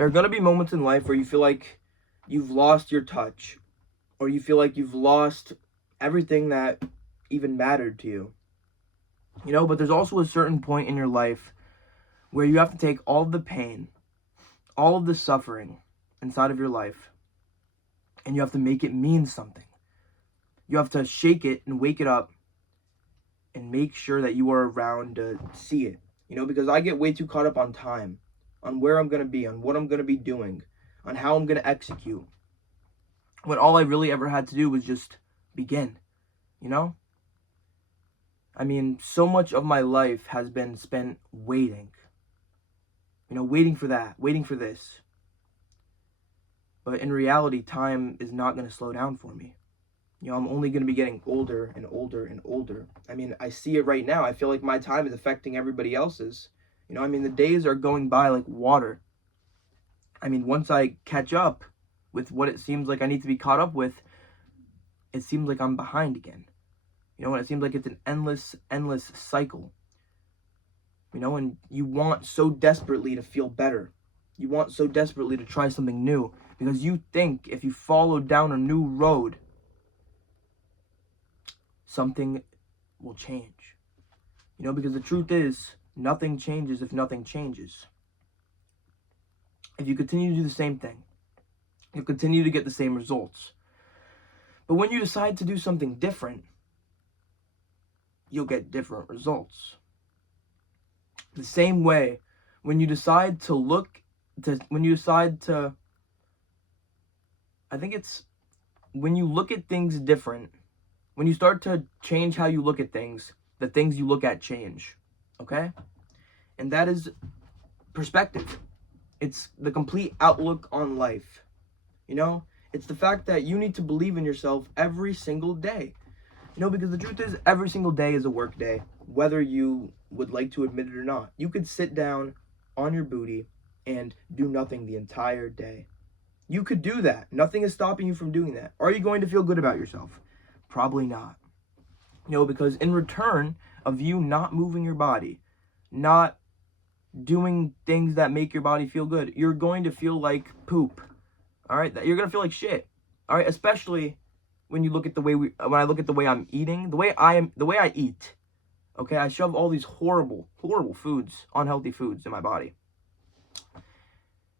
There are going to be moments in life where you feel like you've lost your touch, or you feel like you've lost everything that even mattered to you. But there's also a certain point in your life where you have to take all of the pain, all of the suffering inside of your life, and you have to make it mean something. You have to shake it and wake it up and make sure that you are around to see it. Because I get way too caught up on time, on where I'm going to be, on what I'm going to be doing, on how I'm going to execute, when all I really ever had to do was just begin. So much of my life has been spent waiting. Waiting for that, waiting for this. But in reality, time is not going to slow down for me. I'm only going to be getting older and older and older. I see it right now. I feel like my time is affecting everybody else's. The days are going by like water. Once I catch up with what it seems like I need to be caught up with, it seems like I'm behind again. And it seems like it's an endless cycle. And you want so desperately to feel better. You want so desperately to try something new, because you think if you follow down a new road, something will change. Because the truth is, nothing changes if nothing changes. If you continue to do the same thing, you'll continue to get the same results. But when you decide to do something different, you'll get different results. The same way, when you decide to when you look at things different, when you start to change how you look at things, the things you look at change, okay? And that is perspective. It's the complete outlook on life, It's the fact that you need to believe in yourself every single day, because the truth is, every single day is a work day, whether you would like to admit it or not. You could sit down on your booty and do nothing the entire day. You could do that. Nothing is stopping you from doing that. Are you going to feel good about yourself? Probably not. Because in return of you not moving your body, not doing things that make your body feel good, you're going to feel like poop. All right? You're going to feel like shit. All right? Especially when you look at when I look at the way I'm eating, the way I eat. Okay? I shove all these horrible foods, unhealthy foods in my body.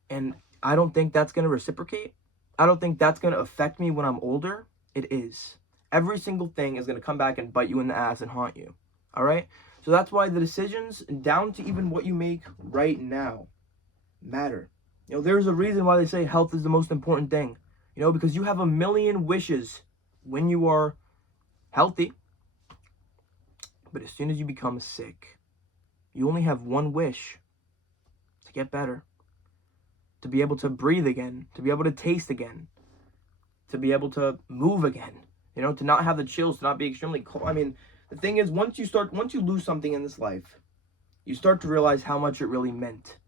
And I don't think that's going to reciprocate. I don't think that's going to affect me when I'm older. It is. Every single thing is going to come back and bite you in the ass and haunt you. All right? So that's why the decisions, down to even what you make right now, matter. There's a reason why they say health is the most important thing. Because you have a million wishes when you are healthy. But as soon as you become sick, you only have one wish: to get better. To be able to breathe again. To be able to taste again. To be able to move again. To not have the chills, to not be extremely cold. The thing is, once you lose something in this life, you start to realize how much it really meant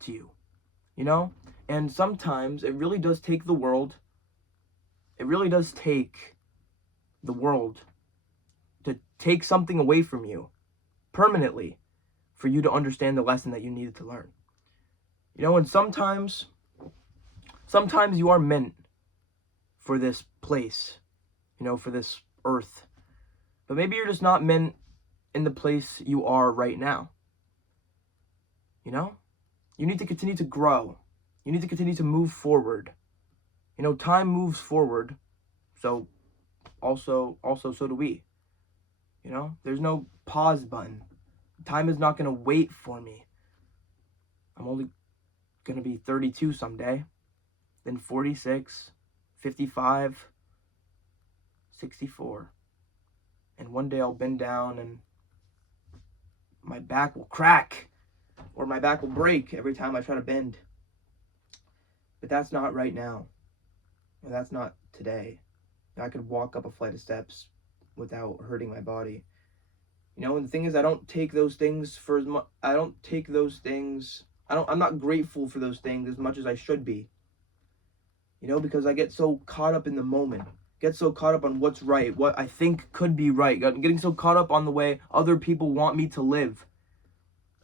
to you. And sometimes it really does take the world. It really does take the world to take something away from you permanently for you to understand the lesson that you needed to learn. And sometimes you are meant for this place, for this earth. But maybe you're just not meant in the place you are right now. You need to continue to grow. You need to continue to move forward. Time moves forward, so also so do we. There's no pause button. Time is not going to wait for me. I'm only going to be 32 someday, then 46, 55, 64. And one day I'll bend down and my back will crack, or my back will break every time I try to bend. But that's not right now. And that's not today. I could walk up a flight of steps without hurting my body. And the thing is, I don't take those things for as much. I'm not grateful for those things as much as I should be. Because I get so caught up in the moment. Get so caught up on what's right, what I think could be right. Getting so caught up on the way other people want me to live.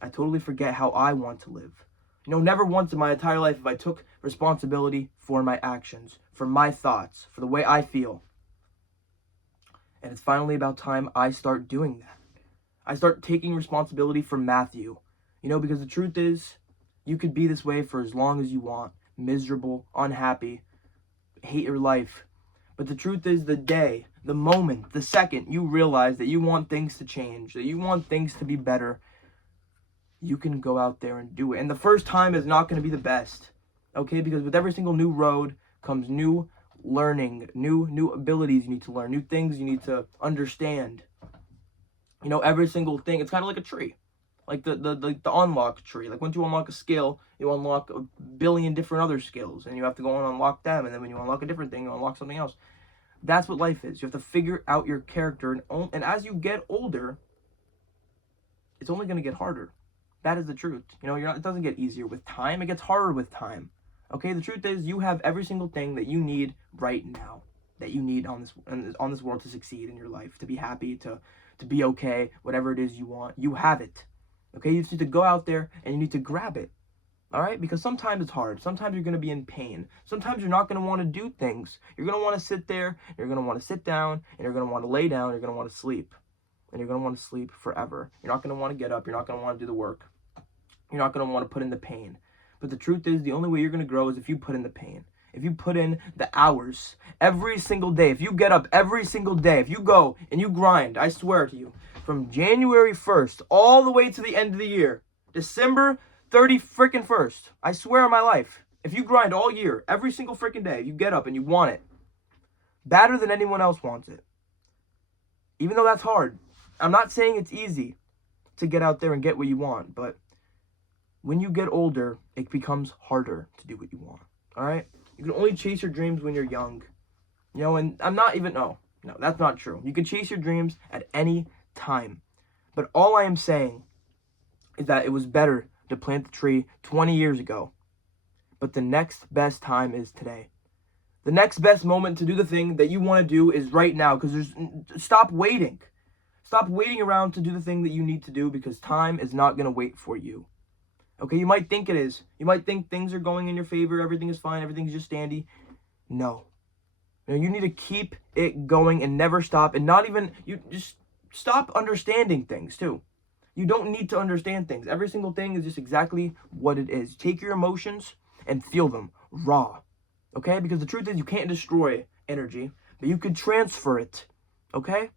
I totally forget how I want to live. Never once in my entire life have I took responsibility for my actions, for my thoughts, for the way I feel. And it's finally about time I start doing that. I start taking responsibility for Matthew. Because the truth is, you could be this way for as long as you want. Miserable, unhappy, hate your life. But the truth is, the day, the moment, the second you realize that you want things to change, that you want things to be better, you can go out there and do it. And the first time is not going to be the best, okay? Because with every single new road comes new learning, new abilities you need to learn, new things you need to understand. Every single thing, it's kind of like a tree. Like the unlock tree. Like once you unlock a skill, you unlock a billion different other skills, and you have to go and unlock them, and then when you unlock a different thing, you unlock something else. That's what life is. You have to figure out your character, and as you get older, it's only going to get harder. That is the truth. It doesn't get easier with time. It gets harder with time. Okay, the truth is, you have every single thing that you need right now, that you need on this world to succeed in your life, to be happy, to be okay, whatever it is you want. You have it. Okay, you just need to go out there and you need to grab it. All right, because sometimes it's hard. Sometimes you're going to be in pain. Sometimes you're not going to want to do things. You're going to want to sit there. You're going to want to sit down, and you're going to want to lay down. You're going to want to sleep, and you're going to want to sleep forever. You're not going to want to get up. You're not going to want to do the work. You're not going to want to put in the pain. But the truth is, the only way you're going to grow is if you put in the pain. If you put in the hours every single day, if you get up every single day, if you go and you grind, I swear to you, from January 1st all the way to the end of the year, December 31st, I swear on my life, if you grind all year, every single freaking day, you get up and you want it, better than anyone else wants it. Even though that's hard. I'm not saying it's easy to get out there and get what you want, but when you get older, it becomes harder to do what you want. All right? You can only chase your dreams when you're young. And I'm not even, no, that's not true. You can chase your dreams at any time. But all I am saying is that it was better to plant the tree 20 years ago. But the next best time is today. The next best moment to do the thing that you want to do is right now. Because stop waiting. Stop waiting around to do the thing that you need to do, because time is not going to wait for you. Okay, you might think it is. You might think things are going in your favor, everything is fine, everything's just dandy. No. You need to keep it going and never stop, and you just stop understanding things too. You don't need to understand things. Every single thing is just exactly what it is. Take your emotions and feel them raw. Okay? Because the truth is, you can't destroy energy, but you can transfer it. Okay?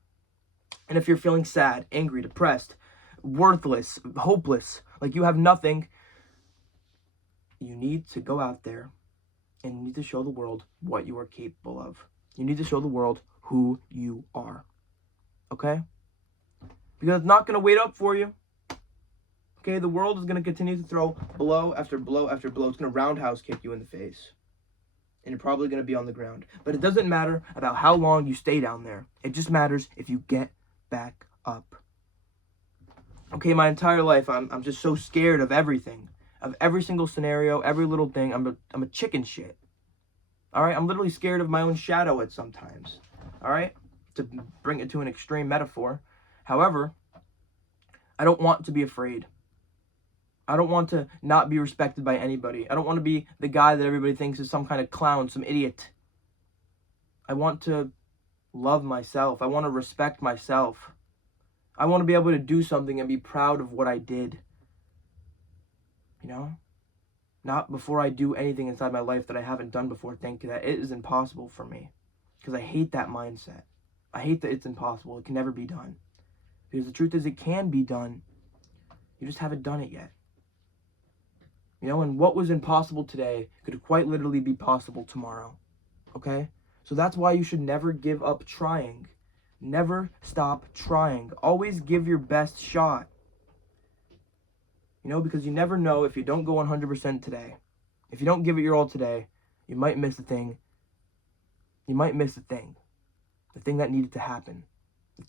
And if you're feeling sad, angry, depressed, worthless, hopeless, like you have nothing, you need to go out there and you need to show the world what you are capable of. You need to show the world who you are. Okay? Because it's not going to wait up for you. Okay? The world is going to continue to throw blow after blow after blow. It's going to roundhouse kick you in the face. And you're probably going to be on the ground. But it doesn't matter about how long you stay down there. It just matters if you get back up. Okay, my entire life, I'm just so scared of everything. Of every single scenario, every little thing. I'm a chicken shit. Alright? I'm literally scared of my own shadow at sometimes. Alright? To bring it to an extreme metaphor. However, I don't want to be afraid. I don't want to not be respected by anybody. I don't want to be the guy that everybody thinks is some kind of clown, some idiot. I want to love myself. I want to respect myself. I want to be able to do something and be proud of what I did. Not before I do anything inside my life that I haven't done before, think that it is impossible for me. Because I hate that mindset. I hate that it's impossible. It can never be done. Because the truth is, it can be done. You just haven't done it yet. And what was impossible today could quite literally be possible tomorrow. Okay? So that's why you should never give up trying. Never stop trying. Always give your best shot. Because you never know, if you don't go 100% today. If you don't give it your all today, you might miss the thing. You might miss the thing. The thing that needed to happen. The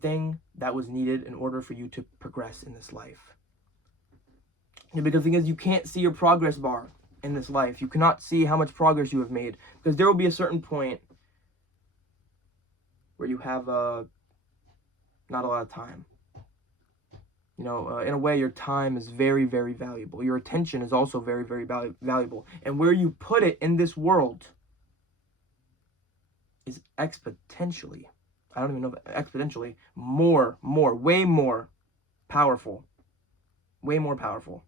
thing that was needed in order for you to progress in this life. Because the thing is, you can't see your progress bar in this life. You cannot see how much progress you have made. Because there will be a certain point where you have not a lot of time. In a way, your time is very, very valuable. Your attention is also very, very valuable. And where you put it in this world is exponentially, I don't even know, exponentially, way more powerful. Way more powerful.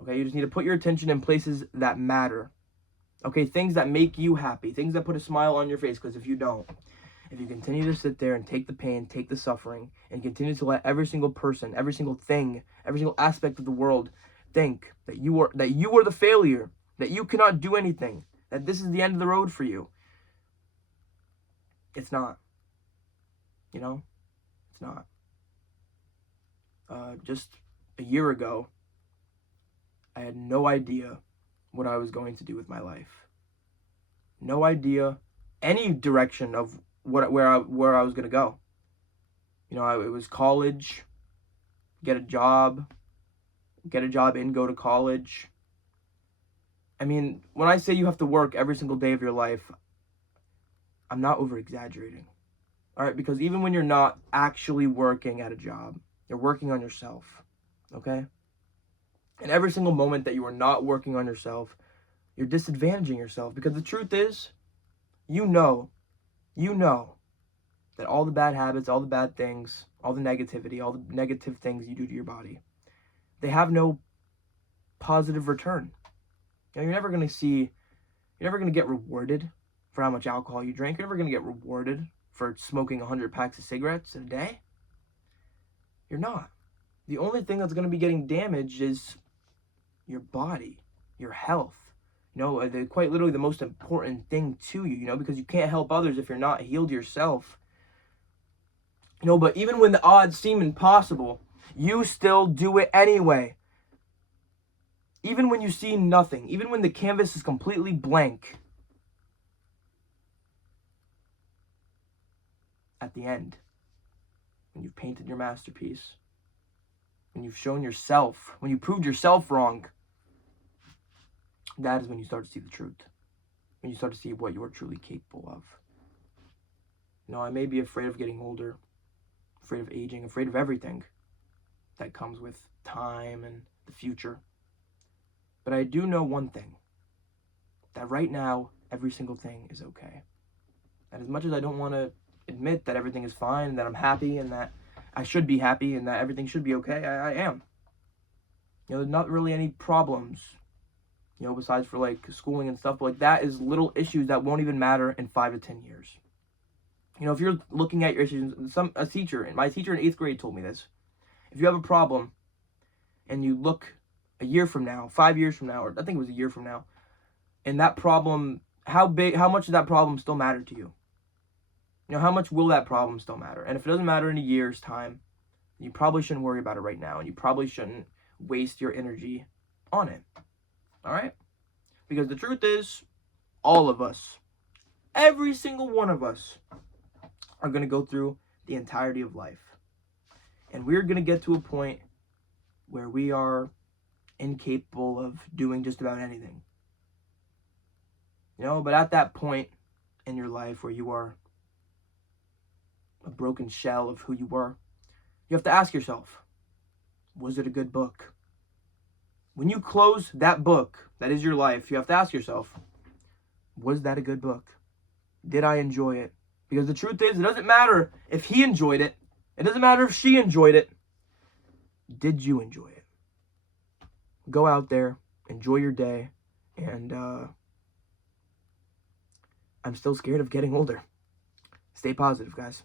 Okay, you just need to put your attention in places that matter. Okay, things that make you happy, things that put a smile on your face, because if you continue to sit there and take the pain, take the suffering, and continue to let every single person, every single thing, every single aspect of the world think that you are the failure, that you cannot do anything, that this is the end of the road for you. It's not. It's not. Just a year ago, I had no idea what I was going to do with my life. No idea any direction of where I was going to go. It was college, get a job and go to college. I mean, when I say you have to work every single day of your life, I'm not over exaggerating. All right, because even when you're not actually working at a job, you're working on yourself. Okay? And every single moment that you are not working on yourself, you're disadvantaging yourself, because the truth is, you know that all the bad habits, all the bad things, all the negativity, all the negative things you do to your body, they have no positive return. You're never going to get rewarded for how much alcohol you drink. You're never going to get rewarded for smoking 100 packs of cigarettes in a day. You're not. The only thing that's going to be getting damaged is your body, your health. Quite literally the most important thing to you, because you can't help others if you're not healed yourself. But even when the odds seem impossible, you still do it anyway. Even when you see nothing, even when the canvas is completely blank, at the end, when you've painted your masterpiece, when you've shown yourself, when you proved yourself wrong, that is when you start to see the truth. When you start to see what you are truly capable of. I may be afraid of getting older, afraid of aging, afraid of everything that comes with time and the future. But I do know one thing, that right now, every single thing is okay. And as much as I don't want to admit that everything is fine, and that I'm happy, and that I should be happy, and that everything should be okay, I am. There's not really any problems, besides for like schooling and stuff, but that is little issues that won't even matter in 5 to 10 years. If you're looking at your issues, my teacher in 8th grade told me this. If you have a problem and you look a year from now, 5 years from now, or I think it was a year from now, and that problem, how much does that problem still matter to you? How much will that problem still matter? And if it doesn't matter in a year's time, you probably shouldn't worry about it right now, and you probably shouldn't waste your energy on it. All right? Because the truth is, all of us, every single one of us, are going to go through the entirety of life. And we're going to get to a point where we are incapable of doing just about anything. But at that point in your life where you are a broken shell of who you were, you have to ask yourself, was it a good book? When you close that book, that is your life, you have to ask yourself, was that a good book? Did I enjoy it? Because the truth is, it doesn't matter if he enjoyed it. It doesn't matter if she enjoyed it. Did you enjoy it? Go out there, enjoy your day, and I'm still scared of getting older. Stay positive, guys.